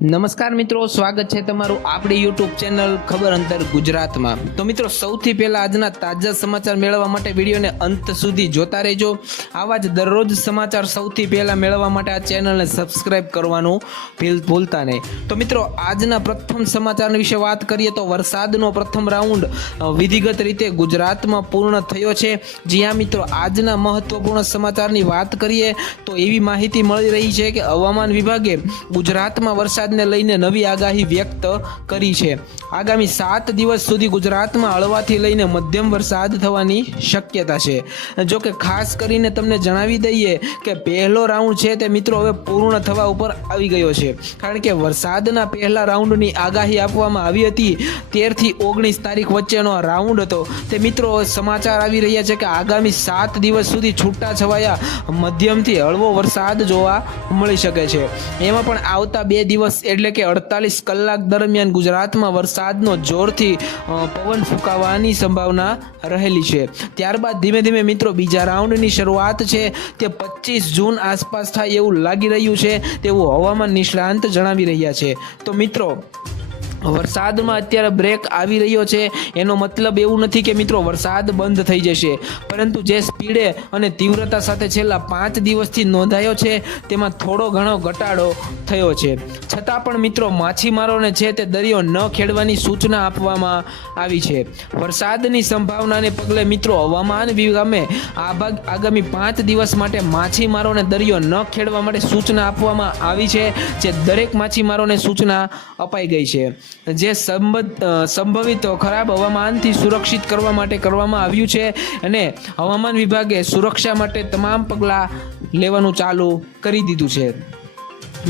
નમસ્કાર મિત્રો, સ્વાગત છે તમારું આપણી યુટ્યુબ ચેનલ ખબર અંતર ગુજરાતમાં। તો મિત્રો સૌથી પહેલા આજના તાજા સમાચાર મેળવવા માટે વિડીયોને અંત સુધી જોતા રહેજો। આવા જ દરરોજ સમાચાર સૌથી પહેલા મેળવવા માટે આ ચેનલને સબસ્ક્રાઇબ કરવાનું ભૂલતા નહીં। તો મિત્રો આજના પ્રથમ સમાચાર વિશે વાત કરીએ તો વરસાદનો પ્રથમ રાઉન્ડ વિધિગત રીતે ગુજરાતમાં પૂર્ણ થયો છે। જ્યાં મિત્રો આજના મહત્વપૂર્ણ સમાચારની વાત કરીએ તો એવી માહિતી મળી રહી છે કે હવામાન વિભાગે ગુજરાતમાં વરસાદ ને લઈને નવી આગાહી વ્યક્ત કરી છે। આગામી 7 દિવસ સુધી ગુજરાતમાં હળવાથી લઈને મધ્યમ વરસાદ થવાની શક્યતા છે। જો કે ખાસ કરીને તમને જણાવી દઈએ કે પહેલો રાઉન્ડ છે તે મિત્રો હવે પૂર્ણ થવા ઉપર આવી ગયો છે, કારણ કે વરસાદના પહેલા રાઉન્ડની આગાહી આપવામાં આવી હતી 13 થી 19 તારીખ વચ્ચેનો રાઉન્ડ હતો। તે મિત્રો સમાચાર આવી રહ્યા છે કે આગામી 7 દિવસ સુધી છૂટા છવાયા મધ્યમથી હળવો વરસાદ જોવા મળી શકે છે। એમાં પણ આવતા 2 દિવસ એટલે કે 48 કલાક દરમિયાન ગુજરાતમાં વરસાદનો જોરથી પવન ફૂંકાવાની સંભાવના રહેલી છે। ત્યારબાદ ધીમે ધીમે મિત્રો બીજા રાઉન્ડની શરૂઆત છે તે 25 જૂન આસપાસ થાય એવું લાગી રહ્યું છે તેવું હવામાન નિષ્ણાંત જણાવી રહ્યા છે। તો મિત્રો વરસાદમાં અત્યારે બ્રેક આવી રહ્યો છે એનો મતલબ એવું નથી કે મિત્રો વરસાદ બંધ થઈ જશે, પરંતુ જે સ્પીડે અને તીવ્રતા સાથે છેલ્લા 5 દિવસથી નોંધાયો છે તેમાં થોડો ઘણો ઘટાડો થયો છે। છતાં પણ મિત્રો માછીમારોને છે તે દરિયો ન ખેડવાની સૂચના આપવામાં આવી છે। વરસાદની સંભાવનાને પગલે મિત્રો હવામાન વિભાગે આગામી 5 દિવસ માટે માછીમારોને દરિયો ન ખેડવા માટે સૂચના આપવામાં આવી છે, જે દરેક માછીમારોને સૂચના અપાઈ ગઈ છે, જે સંભવિત ખરાબ હવામાનથી સુરક્ષિત કરવા માટે કરવામાં આવ્યું છે અને હવામાન વિભાગે સુરક્ષા માટે તમામ પગલાં લેવાનું ચાલુ કરી દીધું છે।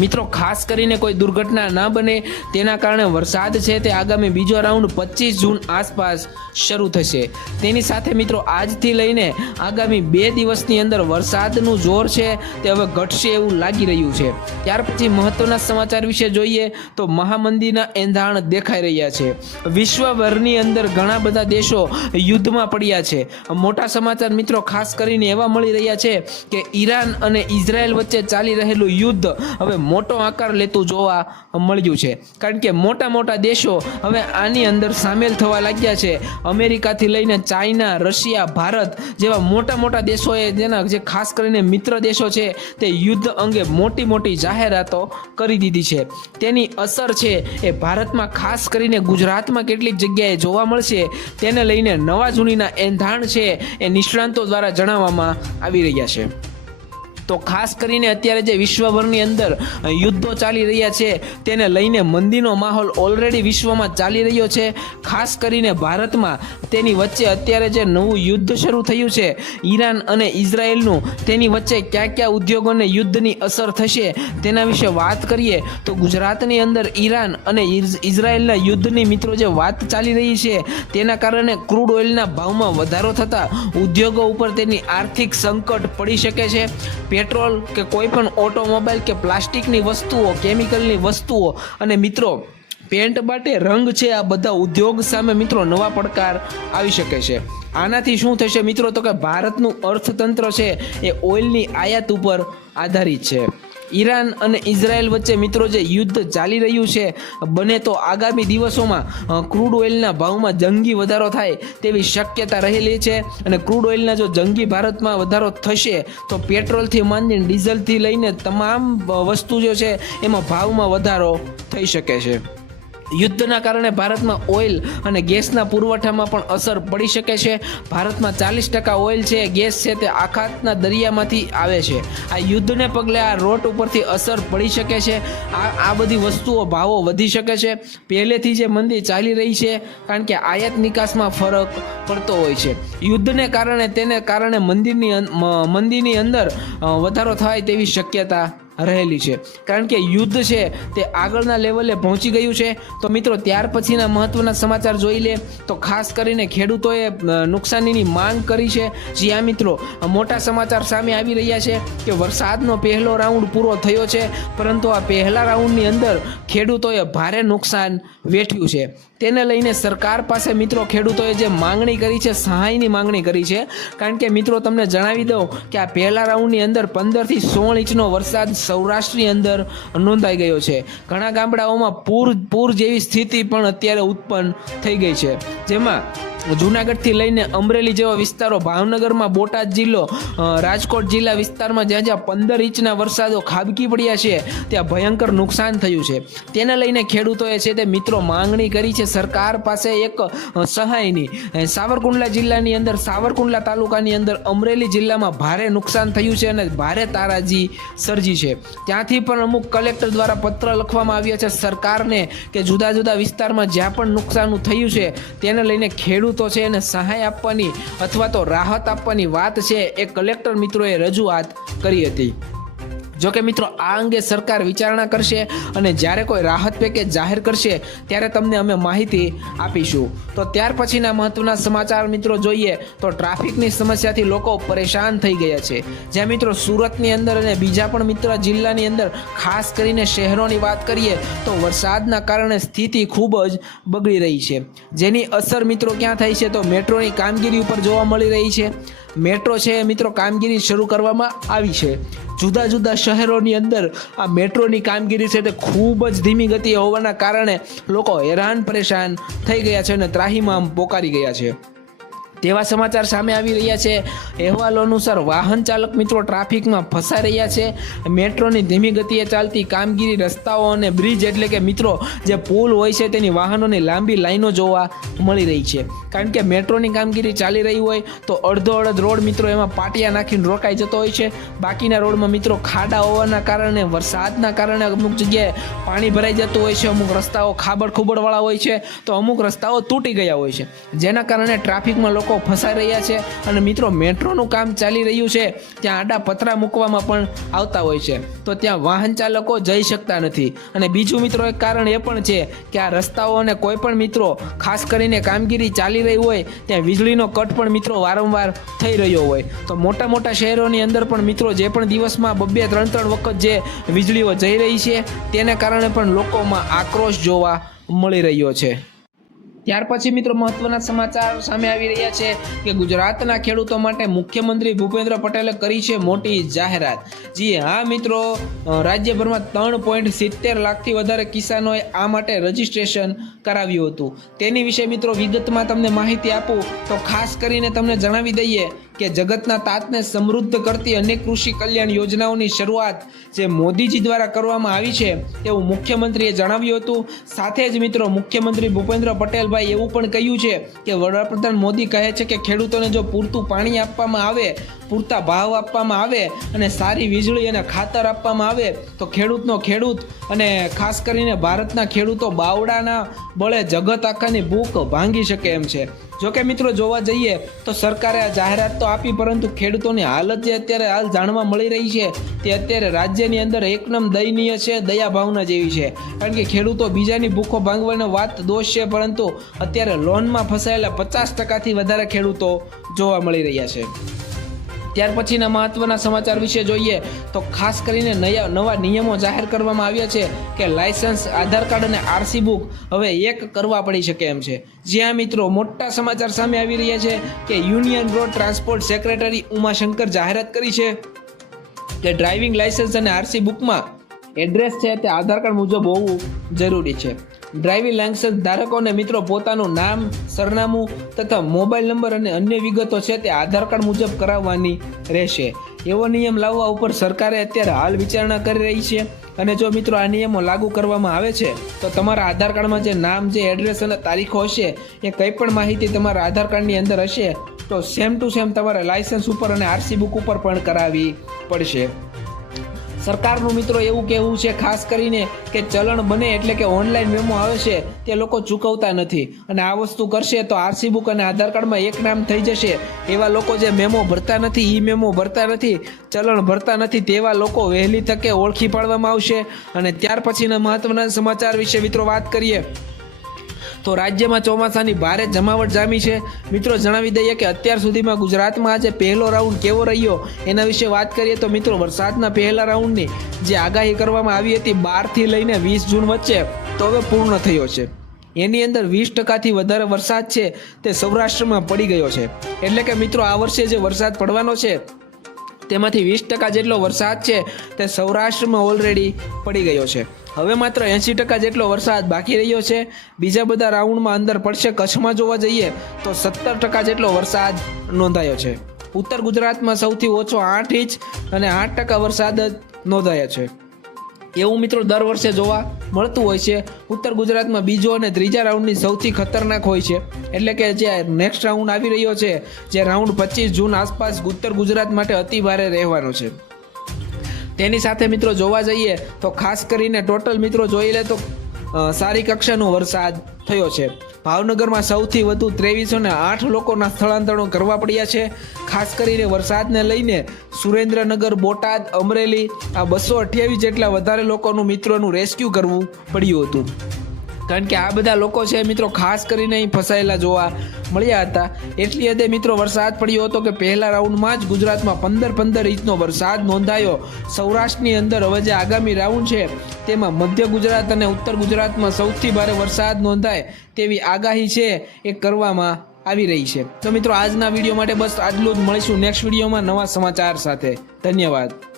મિત્રો ખાસ કરીને કોઈ દુર્ઘટના ન બને તેના કારણે વરસાદ છે તે આગામી બીજો રાઉન્ડ 25 જૂન આસપાસ શરૂ થશે। તેની સાથે મિત્રો આજથી લઈને આગામી 2 દિવસની અંદર વરસાદનું જોર છે તે હવે ઘટશે એવું લાગી રહ્યું છે। ત્યાર પછી મહત્વના સમાચાર વિશે જોઈએ તો મહામંદીના એંધાણ દેખાઈ રહ્યા છે। વિશ્વભરની અંદર ઘણા બધા દેશો યુદ્ધમાં પડ્યા છે। મોટા સમાચાર મિત્રો ખાસ કરીને એવા મળી રહ્યા છે કે ઈરાન અને ઇઝરાયલ વચ્ચે ચાલી રહેલું યુદ્ધ હવે મોટો આકાર લેતું જોવા મળ્યું છે, કારણ કે મોટા મોટા દેશો હવે આની અંદર સામેલ થવા લાગ્યા છે। અમેરિકાથી લઈને ચાઇના, રશિયા, ભારત જેવા મોટા મોટા દેશોએ જેના જે ખાસ કરીને મિત્ર દેશો છે તે યુદ્ધ અંગે મોટી મોટી જાહેરાતો કરી દીધી છે। તેની અસર છે એ ભારતમાં ખાસ કરીને ગુજરાતમાં કેટલીક જગ્યાએ જોવા મળશે, તેને લઈને નવા જૂનીના એંધાણ છે એ નિષ્ણાંતો દ્વારા જણાવવામાં આવી રહ્યા છે। તો ખાસ કરીને અત્યારે જે વિશ્વભરની અંદર યુદ્ધો ચાલી રહ્યા છે તેને લઈને મંદીનો માહોલ ઓલરેડી વિશ્વમાં ચાલી રહ્યો છે। ખાસ કરીને ભારતમાં તેની વચ્ચે અત્યારે જે નવું યુદ્ધ શરૂ થયું છે ઈરાન અને ઇઝરાયલનું, તેની વચ્ચે ક્યાં ક્યાં ઉદ્યોગોને યુદ્ધની અસર થશે તેના વિશે વાત કરીએ તો ગુજરાતની અંદર ઈરાન અને ઇઝરાયલના યુદ્ધની મિત્રો જે વાત ચાલી રહી છે તેના કારણે ક્રૂડ ઓઇલના ભાવમાં વધારો થતાં ઉદ્યોગો ઉપર તેની આર્થિક સંકટ પડી શકે છે। પેટ્રોલ કે કોઈ પણ ઓટોમોબાઈલ કે પ્લાસ્ટિકની વસ્તુઓ, કેમિકલની વસ્તુઓ અને મિત્રો પેન્ટ માટે રંગ છે, આ બધા ઉદ્યોગ સામે મિત્રો નવા પડકાર આવી શકે છે। આનાથી શું થશે મિત્રો તો કે ભારતનું અર્થતંત્ર છે એ ઓઇલની આયાત ઉપર આધારિત છે। ઈરાન અને ઇઝરાયલ વચ્ચે મિત્રો જે યુદ્ધ ચાલી રહ્યું છે બને તો આગામી દિવસોમાં ક્રૂડ ઓઇલના ભાવમાં જંગી વધારો થાય તેવી શક્યતા રહેલી છે, અને ક્રૂડ ઓઇલના જો જંગી ભારતમાં વધારો થશે તો પેટ્રોલથી માંડીને ડીઝલથી લઈને તમામ વસ્તુ જો છે એમાં ભાવમાં વધારો થઈ શકે છે। યુદ્ધના કારણે ભારતમાં ઓઇલ અને ગેસના પુરવઠામાં પણ અસર પડી શકે છે। ભારતમાં 40% ઓઇલ છે, ગેસ છે તે આખાતના દરિયામાંથી આવે છે। આ યુદ્ધને પગલે આ રોટ ઉપરથી અસર પડી શકે છે। આ બધી વસ્તુઓ ભાવો વધી શકે છે। પહેલેથી જે મંદી ચાલી રહી છે કારણ કે આયાત નિકાસમાં ફરક પડતો હોય છે, યુદ્ધને કારણે તેને કારણે મંદીની અંદર વધારો થાય તેવી શક્યતા રહેલી છે, કારણ કે યુદ્ધ છે તે આગળના લેવલે પહોંચી ગયું છે। તો મિત્રો ત્યાર પછીના મહત્વના સમાચાર જોઈ લે તો ખાસ કરીને ખેડૂતોએ નુકસાનીની માંગ કરી છે। જ્યાં મિત્રો મોટા સમાચાર સામે આવી રહ્યા છે કે વરસાદનો પહેલો રાઉન્ડ પૂરો થયો છે, પરંતુ આ પહેલા રાઉન્ડની અંદર ખેડૂતોએ ભારે નુકસાન વેઠ્યું છે। તેને લઈને સરકાર પાસે મિત્રો ખેડૂતોએ જે માંગણી કરી છે, સહાયની માંગણી કરી છે, કારણ કે મિત્રો તમને જણાવી દઉં કે આ પહેલા રાઉન્ડની અંદર 15 થી 16 ઇંચનો વરસાદ સૌરાષ્ટ્રની અંદર નોંધાઈ ગયો છે. ઘણા ગામડાઓમાં પૂર જેવી સ્થિતિ પણ અત્યારે ઉત્પન્ન થઈ ગઈ છે, જેમાં જૂનાગઢથી લઈને અમરેલી જેવા વિસ્તારો, ભાવનગરમાં બોટાદ જિલ્લો, રાજકોટ જિલ્લા વિસ્તારમાં જ્યાં જ્યાં 15 ઇંચના વરસાદો ખાબકી પડ્યા છે ત્યાં ભયંકર નુકસાન થયું છે. તેને લઈને ખેડૂતોએ છે તે મિત્રો માંગણી કરી છે સરકાર પાસે એક સહાયની. સાવરકુંડલા જિલ્લાની અંદર, સાવરકુંડલા તાલુકાની અંદર અમરેલી જિલ્લામાં ભારે નુકસાન થયું છે અને ભારે તારાજી સર્જી છે. ત્યાંથી પણ અમુક કલેક્ટર દ્વારા પત્ર લખવામાં આવ્યા છે સરકારને કે જુદા જુદા વિસ્તારમાં જ્યાં પણ નુકસાન થયું છે તેને લઈને ખેડૂતો છે એને સહાય આપવાની અથવા તો રાહત આપવાની વાત છે એ કલેક્ટર મિત્રોએ રજૂઆત કરી હતી. જો કે મિત્રો આ અંગે સરકાર વિચારણા કરશે અને જ્યારે કોઈ રાહત પેકેજ જાહેર કરશે ત્યારે તમને અમે માહિતી આપીશું. તો ત્યાર પછીના મહત્વના સમાચાર મિત્રો જોઈએ તો ટ્રાફિકની સમસ્યાથી લોકો પરેશાન થઈ ગયા છે. જ્યાં મિત્રો સુરતની અંદર અને બીજા પણ મિત્ર જિલ્લાની અંદર ખાસ કરીને શહેરોની વાત કરીએ તો વરસાદના કારણે સ્થિતિ ખૂબ જ બગડી રહી છે, જેની અસર મિત્રો ક્યાં થાય છે તો મેટ્રોની કામગીરી ઉપર જોવા મળી રહી છે. મેટ્રો છે મિત્રો કામગીરી શરૂ કરવામાં આવી છે. જુદા જુદા શહેરોની અંદર આ મેટ્રોની કામગીરી છે તે ખૂબ જ ધીમી ગતિએ હોવાના કારણે લોકો હેરાન પરેશાન થઈ ગયા છે અને ત્રાહિમામ પોકારી ગયા છે તેવા સમાચાર સામે આવી રહ્યા છે. અહેવાલો અનુસાર વાહન ચાલક મિત્રો ટ્રાફિકમાં ફસાઈ રહ્યા છે. મેટ્રોની ધીમી ગતિએ ચાલતી કામગીરી, રસ્તાઓ અને બ્રિજ એટલે કે મિત્રો જે પુલ હોય છે તેની વાહનોની લાંબી લાઈનો જોવા મળી રહી છે. કારણ કે મેટ્રોની કામગીરી ચાલી રહી હોય તો અડધો અડધ રોડ મિત્રો એમાં પાટિયા નાખીને રોકાઈ જતો હોય છે. બાકીના રોડમાં મિત્રો ખાડા હોવાના કારણે, વરસાદના કારણે અમુક જગ્યાએ પાણી ભરાઈ જતું હોય છે. અમુક રસ્તાઓ ખાબડ ખુબડવાળા હોય છે તો અમુક રસ્તાઓ તૂટી ગયા હોય છે, જેના કારણે ટ્રાફિકમાં લોકો ફસાઈ રહ્યા છે. અને મિત્રો મેટ્રોનું કામ ચાલી રહ્યું છે ત્યાં આડા પતરા મૂકવામાં પણ આવતા હોય છે તો ત્યાં વાહન ચાલકો જઈ શકતા નથી. અને બીજું મિત્રો એક કારણ એ પણ છે કે આ રસ્તાઓ અને કોઈ પણ મિત્રો ખાસ કરીને કામગીરી ચાલી રહી હોય ત્યાં વીજળીનો કટ પણ મિત્રો વારંવાર થઈ રહ્યો હોય. તો મોટા મોટા શહેરોની અંદર પણ મિત્રો જે પણ દિવસમાં 2-3 વખત જે વીજળીઓ જઈ રહી છે તેને કારણે પણ લોકોમાં આક્રોશ જોવા મળી રહ્યો છે. ત્યાર પછી મિત્રો મહત્વના સમાચાર સામે આવી રહ્યા છે કે ગુજરાતના ખેડૂતો માટે મુખ્યમંત્રી ભૂપેન્દ્ર પટેલે કરી છે મોટી જાહેરાત. જી હા મિત્રો, રાજ્યભરમાં 3.70 લાખથી વધારે કિસાનોએ આ માટે રજીસ્ટ્રેશન કરાવ્યું હતું. તેની વિશે મિત્રો વિગતમાં તમને માહિતી આપું તો ખાસ કરીને તમને જણાવી દઈએ કે જગતના તાતને સમૃદ્ધ કરતી અનેક કૃષિ કલ્યાણ યોજનાઓની શરૂઆત જે મોદીજી દ્વારા કરવામાં આવી છે એવું મુખ્યમંત્રીએ જણાવ્યું હતું. સાથે જ મિત્રો મુખ્યમંત્રી ભૂપેન્દ્ર પટેલભાઈ એવું પણ કહ્યું છે કે વડાપ્રધાન મોદી કહે છે કે ખેડૂતોને જો પૂરતું પાણી આપવામાં આવે, પૂરતા ભાવ આપવામાં આવે અને સારી વીજળી અને ખાતર આપવામાં આવે તો ખેડૂતનો ખેડૂત અને ખાસ કરીને ભારતના ખેડૂતો બાવડાના બળે જગત આખાની ભૂખ ભાંગી શકે એમ છે. જોકે મિત્રો જોવા જઈએ તો સરકારે આ જાહેરાત તો આપી, પરંતુ ખેડૂતોની હાલત જે અત્યારે હાલ જાણવા મળી રહી છે તે અત્યારે રાજ્યની અંદર એકદમ દયનીય છે, દયા ભાવના જેવી છે. કારણ કે ખેડૂતો બીજાની ભૂખો ભાંગવાનો વાત દોષ છે, પરંતુ અત્યારે લોનમાં ફસાયેલા 50%થી વધારે ખેડૂતો જોવા મળી રહ્યા છે. ત્યાર પછીના મહત્વના સમાચાર વિશે જોઈએ તો ખાસ કરીને નવા નિયમો જાહેર કરવામાં આવ્યા છે કે લાયસન્સ, આધાર કાર્ડ અને આરસી બુક હવે એક કરવા પડી શકે એમ છે. જ્યાં મિત્રો મોટા સમાચાર સામે આવી રહ્યા છે કે union road transport secretary Umashankar જાહેરાત કરી છે કે ડ્રાઇવિંગ લાયસન્સ અને આરસી બુકમાં એડ્રેસ છે તે આધાર કાર્ડ મુજબ હોવું જરૂરી છે. ડ્રાઇવિંગ લાયસન્સ ધારકોને મિત્રો પોતાનું નામ, સરનામું તથા મોબાઈલ નંબર અને અન્ય વિગતો છે તે આધાર કાર્ડ મુજબ કરાવવાની રહેશે. એવો નિયમ લાવવા ઉપર સરકારે અત્યારે હાલ વિચારણા કરી રહી છે. અને જો મિત્રો આ નિયમો લાગુ કરવામાં આવે છે તો તમારા આધાર કાર્ડમાં જે નામ, જે એડ્રેસ અને તારીખો હશે એ કંઈ પણ માહિતી તમારા આધાર કાર્ડની અંદર હશે તો સેમ ટુ સેમ તમારે લાયસન્સ ઉપર અને આરસી બુક ઉપર પણ કરાવવી પડશે. સરકારનું મિત્રો એવું કહેવું છે ખાસ કરીને કે ચલણ બને એટલે કે ઓનલાઈન મેમો આવે છે તે લોકો ચૂકવતા નથી, અને આ વસ્તુ કરશે તો આરસી બુક અને આધાર કાર્ડમાં એક નામ થઈ જશે. એવા લોકો જે મેમો ભરતા નથી, ઈ મેમો ભરતા નથી, ચલણ ભરતા નથી તેવા લોકો વહેલી તકે ઓળખી પાડવામાં આવશે. અને ત્યાર પછીના મહત્વના સમાચાર વિશે મિત્રો વાત કરીએ તો રાજ્યમાં ચોમાસાની ભારે જમાવટ જામી છે. મિત્રો જણાવી દઈએ કે અત્યાર સુધીમાં ગુજરાતમાં આજે પહેલો રાઉન્ડ કેવો રહ્યો એના વિશે વાત કરીએ તો મિત્રો વરસાદના પહેલા રાઉન્ડની જે આગાહી કરવામાં આવી હતી 12થી લઈને 20 જૂન વચ્ચે તો હવે પૂર્ણ થયો છે. એની અંદર 20%થી વધારે વરસાદ છે તે સૌરાષ્ટ્રમાં પડી ગયો છે. એટલે કે મિત્રો આ વર્ષે જે વરસાદ પડવાનો છે તેમાંથી 20% જેટલો વરસાદ છે તે સૌરાષ્ટ્રમાં ઓલરેડી પડી ગયો છે. હવે માત્ર 80% જેટલો વરસાદ બાકી રહ્યો છે. બીજા બધા રાઉન્ડમાં અંદર પડશે. કચ્છમાં જોવા જઈએ તો 17% જેટલો વરસાદ નોંધાયો છે. ઉત્તર ગુજરાતમાં સૌથી ઓછો 8 ઇંચ અને 8% વરસાદ જ નોંધાયો છે. એવું મિત્રો દર વર્ષે જોવા મળતું હોય છે. ઉત્તર ગુજરાતમાં બીજો અને ત્રીજા રાઉન્ડની સૌથી ખતરનાક હોય છે. એટલે કે જે નેક્સ્ટ રાઉન્ડ આવી રહ્યો છે, જે રાઉન્ડ 25 જૂન આસપાસ ઉત્તર ગુજરાત માટે અતિ ભારે રહેવાનો છે. તેની સાથે મિત્રો જોવા જઈએ તો ખાસ કરીને ટોટલ મિત્રો જોઈ લે તો સારી કક્ષાનો વરસાદ થયો છે. ભાવનગરમાં સૌથી વધુ 2308 લોકોના સ્થળાંતરો કરવા પડ્યા છે. ખાસ કરીને વરસાદને લઈને સુરેન્દ્રનગર, બોટાદ, અમરેલી આ 228 જેટલા વધારે લોકોનું મિત્રોનું રેસ્ક્યુ કરવું પડ્યું હતું. કારણ કે આ બધા લોકો છે મિત્રો ખાસ કરીને અહીં ફસાયેલા જોવા મળ્યા હતા. એટલી હદે મિત્રો વરસાદ પડ્યો હતો કે પહેલા રાઉન્ડમાં જ ગુજરાતમાં 15 ઇંચનો વરસાદ નોંધાયો. સૌરાષ્ટ્રની અંદર હવે જે આગામી રાઉન્ડ છે તેમાં મધ્ય ગુજરાત અને ઉત્તર ગુજરાતમાં સૌથી ભારે વરસાદ નોંધાય તેવી આગાહી છે એ કરવામાં આવી રહી છે. તો મિત્રો આજના વિડીયો માટે બસ આટલું જ. મળીશું નેક્સ્ટ વિડીયોમાં નવા સમાચાર સાથે. ધન્યવાદ.